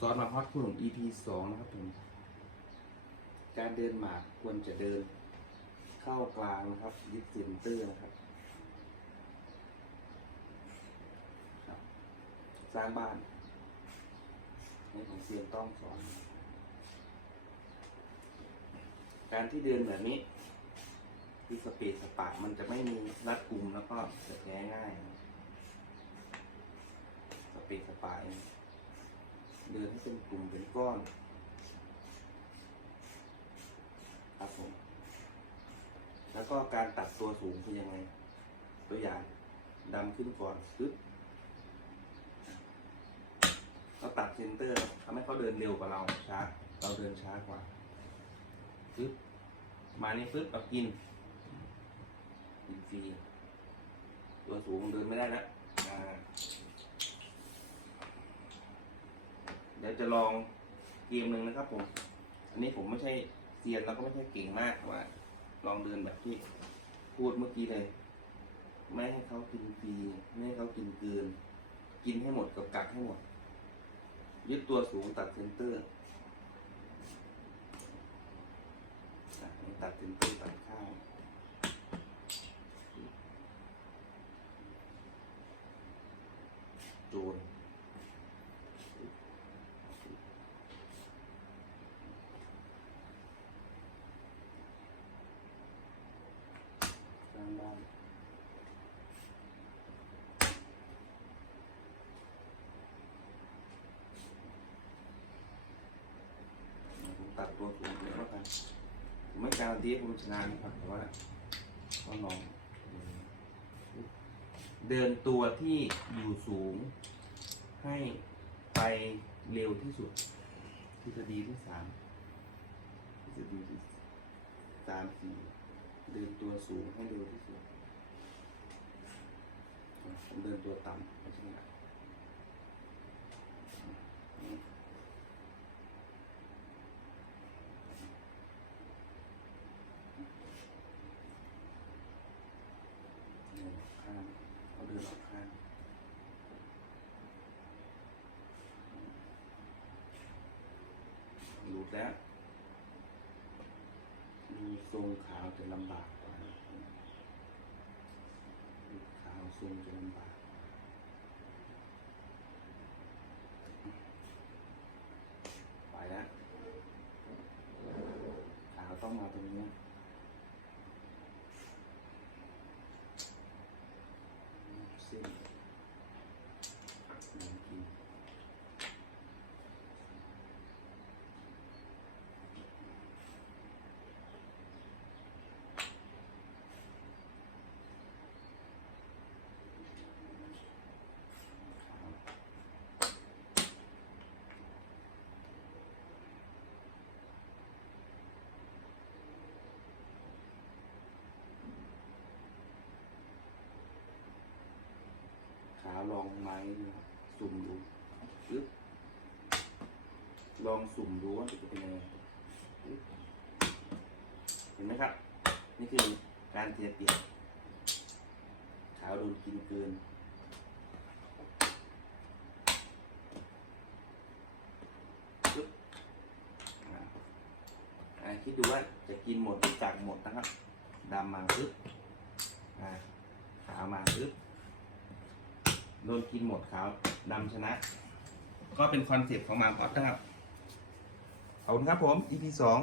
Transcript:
ซอสมาฮอตคุณของ EP สองนะครับผม การเดินหมากควรจะเดินเข้ากลางนะครับยึดเซนเตอร์นะครับครับ สร้างบ้านนี่ของเซียนต้องสอน การที่เดินแบบนี้ที่สเปซสปะมันจะไม่มีรัดกลุ่มแล้วก็จะแพ้ง่าย สเปซสปะเอง เดินให้เป็นกลุ่มเป็นก้อน ครับผม แล้วก็การตัดตัวสูงคือยังไง ตัวอย่างดำขึ้นก่อนปึ๊บเราตัดเซนเตอร์ทำให้เขาเดินเร็วกว่าเราช้า เราเดินช้ากว่าปึ๊บมาในปึ๊บเรากินกินฟรีตัวสูงเดินไม่ได้แล้วอ่าเดี๋ยวจะลองเกมหนึ่งนะครับผม อันนี้ผมไม่ใช่เซียนแล้วก็ไม่ใช่เก่งมากว่า ลองเดินแบบที่พูดเมื่อกี้เลย ไม่ให้เขากินฟรีไม่ให้เขากินเกิน กินให้หมดกับกักให้หมด ยึดตัวสูงตัดเซนเตอร์ตัดเซนเตอร์ตัดข้างโจนสร้างบ้านผม ตัดตัวสูงเลยแล้วกันผมไม่การันตีผมชนะนะครับแต่ว่าก็ลองเดินตัวที่อยู่สูง ให้ไปเร็วที่สุดทฤษฎีที่สามทฤษฎีที่สามสี่เดินตัวสูงให้เร็วที่สุดผมเดินตัวต่ำไม่ใช่ไหมเนี่ย ข้างเขาเดินออกข้างหลุดแล้วดูทรงขาวจะลำบากกว่าขาวทรงจะลำบากไปแล้วขาวต้องมาตรงนี้เส้นหนึ่งกิน ขา ลองไม้นะครับสุ่มดูปึ๊บลองสุ่มดูว่าจะเป็นยังไงเห็นไหมครับ นี่คือการเทียบเปรียบขาวโดนกินเกินคิดดูว่าจะกินหมดหรือจากหมดนะครับดำมาปึ๊บอ่าขาวมาปึ๊บ โดนกินหมดขาวดำชนะ ก็เป็นคอนเซปต์ของมาพอดนะครับ ขอบคุณครับผม EP สอง